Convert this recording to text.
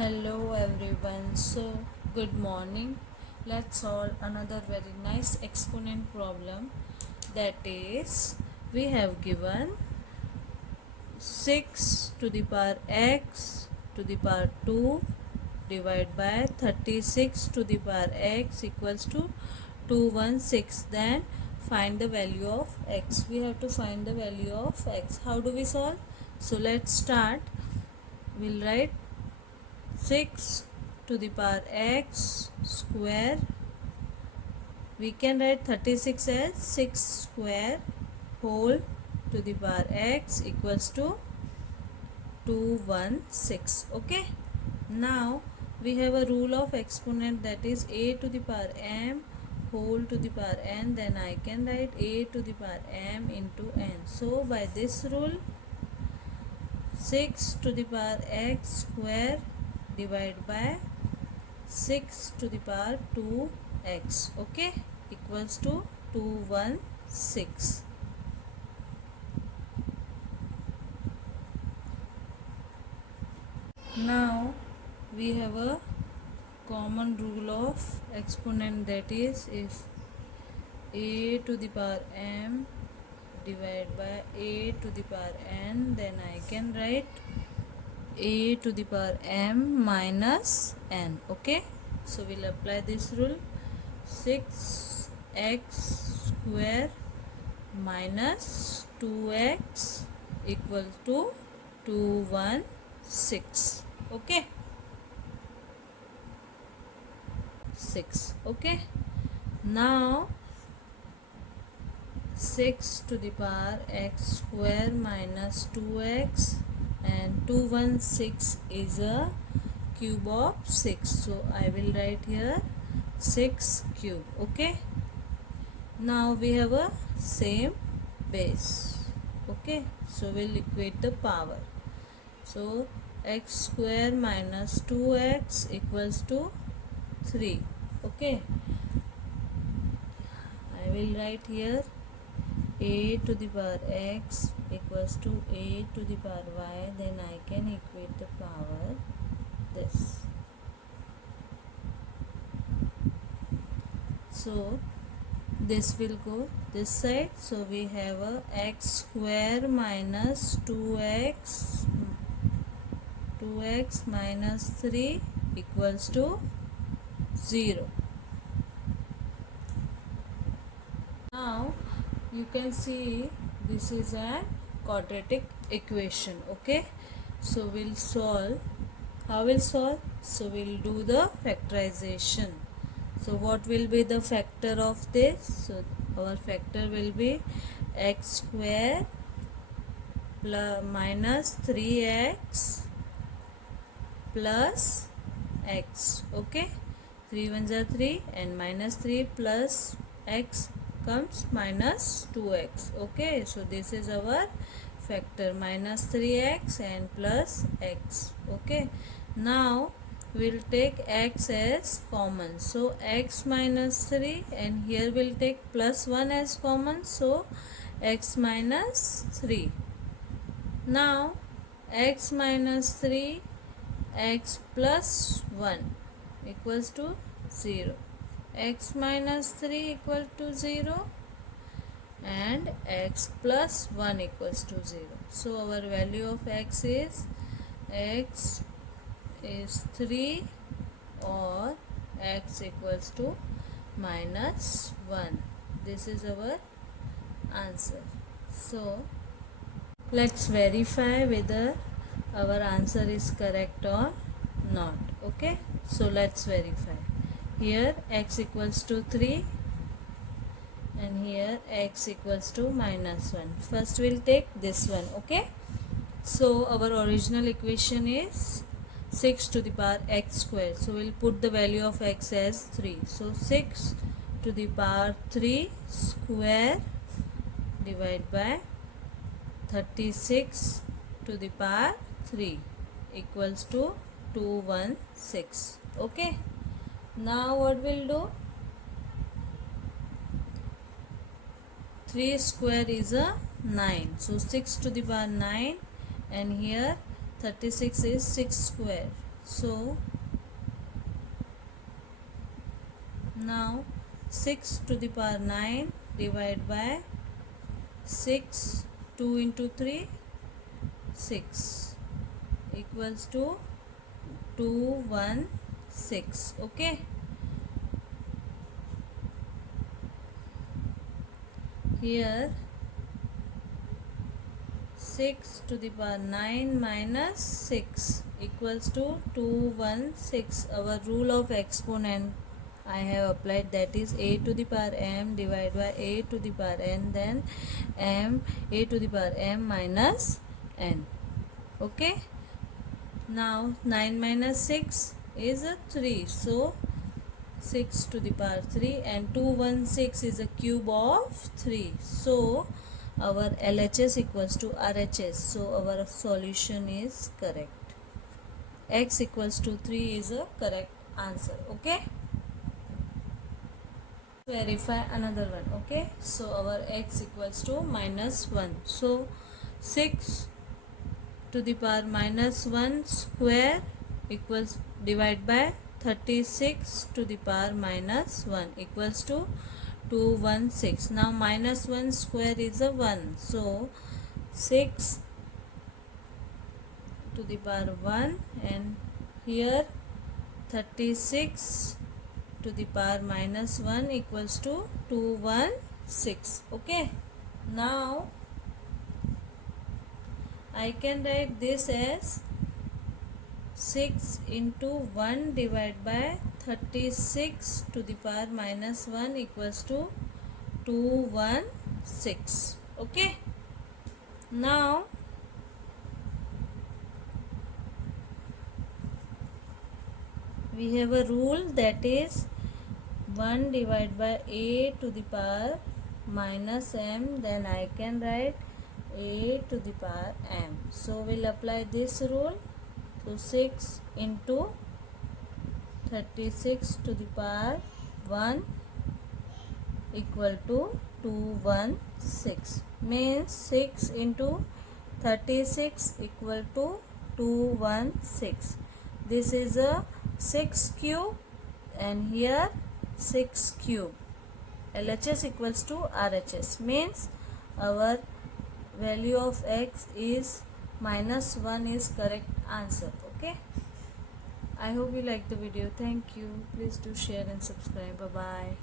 Hello everyone. So good morning. Let's solve another very nice exponent problem. That is, we have given 6 to the power x to the power 2 divided by 36 to the power x equals to 216. Then find the value of x. We have to find the value of x. How do we solve? So let's start. We'll write 6 to the power x square. We can write 36 as 6 square whole to the power x equals to 216. Okay. Now we have a rule of exponent, that is a to the power m whole to the power n. Then I can write a to the power m into n. So by this rule, 6 to the power x square divided by 6 to the power 2x, okay, equals to 216. Now we have a common rule of exponent, that is, if a to the power m divided by a to the power n, then I can write a to the power m minus n. Okay, so we'll apply this rule. 6x square minus 2x equal to 216. Okay, 6. Okay, now 6 to the power x square minus 2x, and 216 is a cube of 6, so I will write here 6 cube. Okay, now we have a same base. Okay, so we'll equate the power. So x square minus 2x equals to 3. Okay, I will write here a to the power x equals to a to the power y. Then I can equate the power this. So this will go this side. So we have a x square minus 2x minus 3 equals to 0. Now you can see this is a quadratic equation. Okay, so we'll solve. How we'll solve? So we'll do the factorization. So what will be the factor of this? So our factor will be x square plus minus 3x plus x. Okay, 3 ones are 3 and minus 3 plus x comes minus 2x. Okay, so this is our factor, minus 3x and plus x. Okay, now we'll take x as common, so x minus 3, and here we'll take plus 1 as common, so x minus 3. Now x minus 3 x plus 1 equals to 0. X minus 3 equal to 0 and x plus 1 equals to 0. So our value of x is 3 or x equals to minus 1. This is our answer. So let's verify whether our answer is correct or not. Okay, so let's verify. Here x equals to 3 and here x equals to minus 1. First we'll take this one. Okay, so our original equation is 6 to the power x square, so we'll put the value of x as 3. So 6 to the power 3 square divided by 36 to the power 3 equals to 216. Okay, now what we'll do? 3 square is a 9, so 6 to the power 9, and here 36 is 6 square, So now 6 to the power 9 divided by 6, 2 into 3, 6 equals to 216. Okay, here 6 to the power 9 minus 6 equals to 216. Our rule of exponent I have applied, that is a to the power m divided by a to the power n, then m a to the power m minus n. Okay, now 9 minus 6 is a 3, so 6 to the power 3, and 216 is a cube of 3. So our LHS equals to RHS. So our solution is correct. X equals to 3 is a correct answer. Okay. Verify another one. Okay. So our X equals to minus 1. So 6 to the power minus 1 square equals divide by 36 to the power minus 1 equals to 216. Now minus 1 square is a 1. So 6 to the power 1, and here 36 to the power minus 1 equals to 216. Okay. Now I can write this as 6 into 1 divided by 36 to the power minus 1 equals to 216. Okay. Now we have a rule, that is 1 divided by a to the power minus m, then I can write a to the power m. So we'll apply this rule. So 6 into 36 to the power 1 equal to 216, means 6 into 36 equal to 216. This is a 6 cube and here 6 cube. LHS equals to RHS, means our value of X is minus 1 is correct answer. Okay, I hope you like the video. Thank you. Please do share and subscribe. Bye bye.